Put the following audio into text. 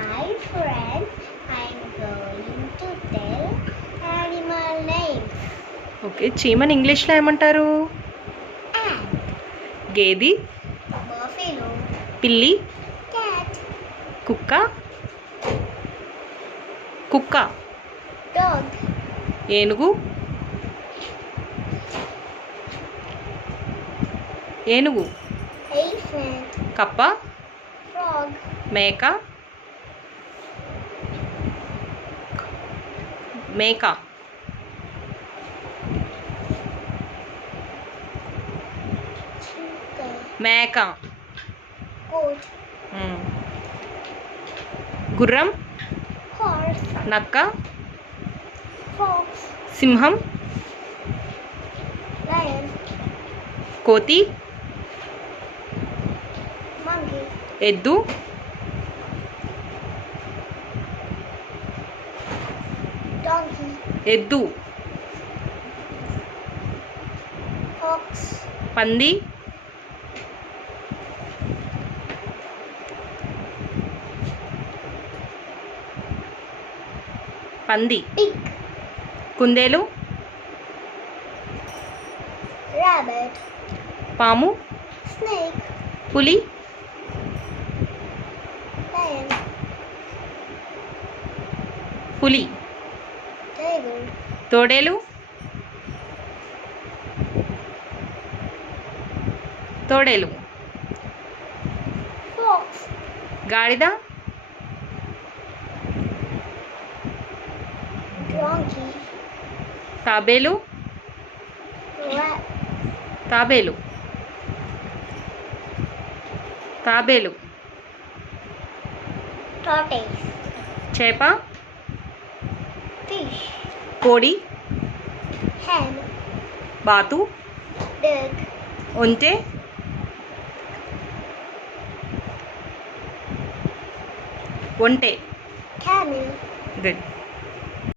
Hi friends, I'm going to tell animal names. Okay, చీమని ఇంగ్లీష్లో ఏమంటారు? Ant, గేది, buffalo, పిల్లి, cat, కుక్క, కుక్క, dog, ఏనుగు, ఏనుగు, elephant, కప్ప, frog, మేక, మేక, chicken, మేక, goat, గుర్రం, horse, నక్క, fox, సింహం, lion, కోతి, monkey, ఎద్దు, donkey, ఎద్దు, ox, పంది, పంది, pig, కుందేలు, rabbit, పాము, snake, పులి, lion, పులి, tiger, తోడేలు, తోడేలు, fox, గాడిద, donkey, తాబేలు, rat, తాబేలు, తాబేలు, tortoise, చేప, fish, కోడి, hen, బాతు, duck, ఒంటె, ఒంటె. camel. గుడ్.